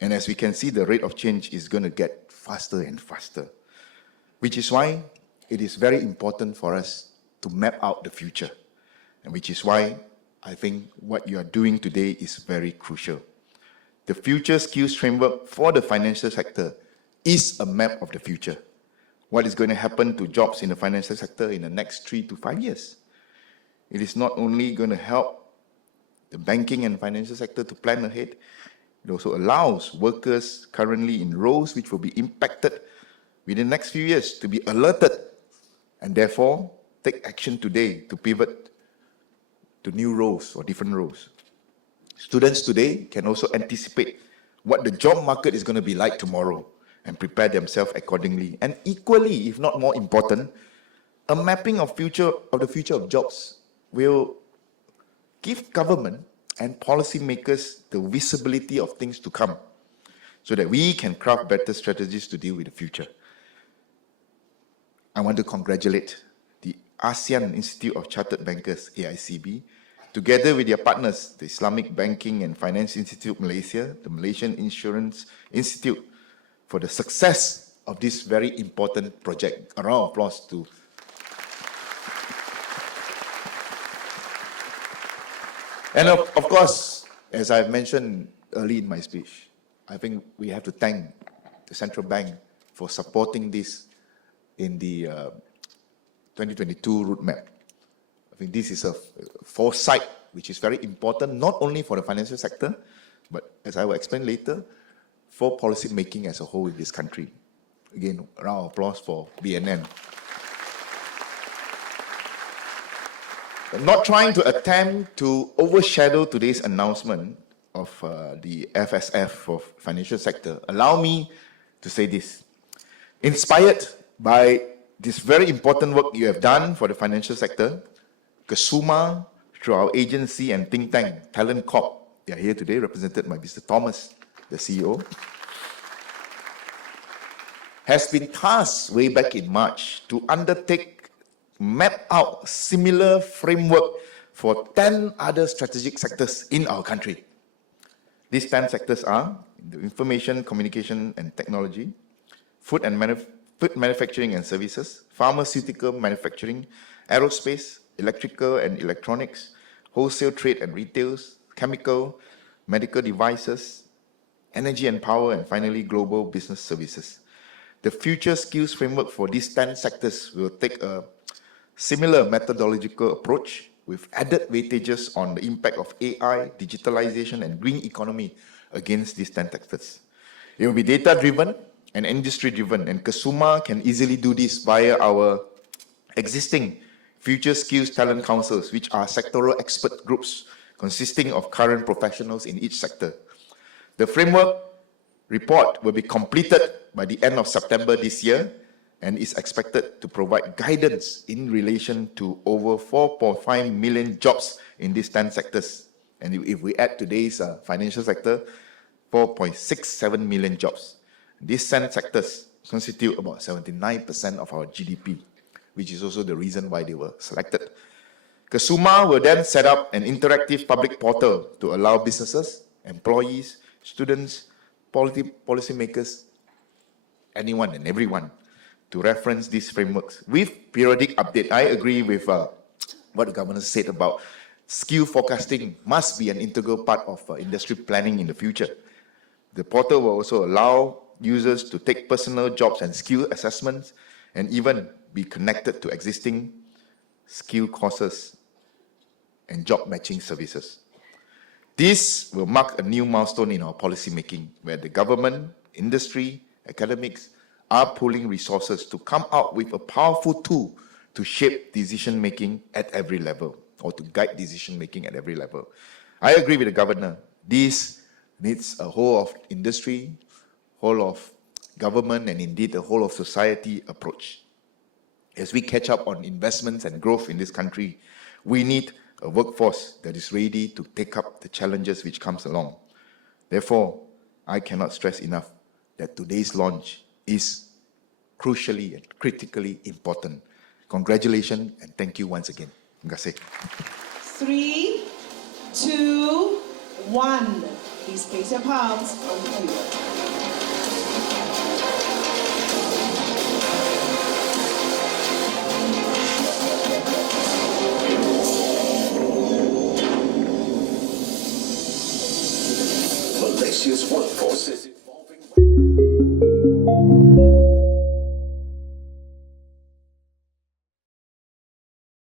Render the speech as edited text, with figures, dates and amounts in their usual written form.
And as we can see, the rate of change is going to get faster and faster, which is why it is very important for us to map out the future, and which is why I think what you are doing today is very crucial. The Future Skills Framework for the financial sector is a map of the future. What is going to happen to jobs in the financial sector in the next 3 to 5 years? It is not only going to help the banking and financial sector to plan ahead, it also allows workers currently in roles which will be impacted within the next few years to be alerted and therefore take action today to pivot to new roles or different roles. Students today can also anticipate what the job market is going to be like tomorrow and prepare themselves accordingly. And equally, if not more important, a mapping of the future of jobs will give government and policymakers the visibility of things to come so that we can craft better strategies to deal with the future. I want to congratulate the ASEAN Institute of Chartered Bankers, AICB, together with their partners, the Islamic Banking and Finance Institute Malaysia, the Malaysian Insurance Institute, for the success of this very important project. A round of applause to And of course, as I mentioned early in my speech, I think we have to thank the central bank for supporting this in the 2022 roadmap. I think this is a foresight which is very important, not only for the financial sector, but as I will explain later, for policy making as a whole in this country. Again, a round of applause for BNM. I'm not trying to attempt to overshadow today's announcement of the FSF for financial sector. Allow me to say this. Inspired by this very important work you have done for the financial sector, KESUMA, through our agency and think tank, Talent Corp, they are here today, represented by Mr. Thomas, the CEO, has been tasked way back in March to map out similar framework for 10 other strategic sectors in our country. These 10 sectors are the information, communication and technology, food manufacturing and services, pharmaceutical manufacturing, aerospace, electrical and electronics, wholesale trade and retails, chemical, medical devices, energy and power, and finally global business services. The future skills framework for these 10 sectors will take a similar methodological approach with added weightages on the impact of AI, digitalization, and green economy against these 10 sectors. It will be data-driven and industry-driven, and KESUMA can easily do this via our existing Future Skills Talent Councils, which are sectoral expert groups consisting of current professionals in each sector. The framework report will be completed by the end of September this year, and is expected to provide guidance in relation to over 4.5 million jobs in these 10 sectors. And if we add today's financial sector, 4.67 million jobs. These 10 sectors constitute about 79% of our GDP, which is also the reason why they were selected. KESUMA will then set up an interactive public portal to allow businesses, employees, students, policymakers, anyone and everyone to reference these frameworks with periodic update. I agree with what the governor said about skill forecasting must be an integral part of industry planning in the future. The portal will also allow users to take personal jobs and skill assessments and even be connected to existing skill courses and job matching services. This will mark a new milestone in our policy making, where the government, industry, academics are pooling resources to come out with a powerful tool to shape decision making at every level, or to guide decision making at every level. I agree with the governor. This needs a whole of industry, whole of government, and indeed a whole of society approach. As we catch up on investments and growth in this country, we need a workforce that is ready to take up the challenges which comes along. Therefore, I cannot stress enough that today's launch is crucially and critically important. Congratulations and thank you once again. Terima kasih. 3, 2, 1. Please place your palms on the keyboard. Malaysia's workforce is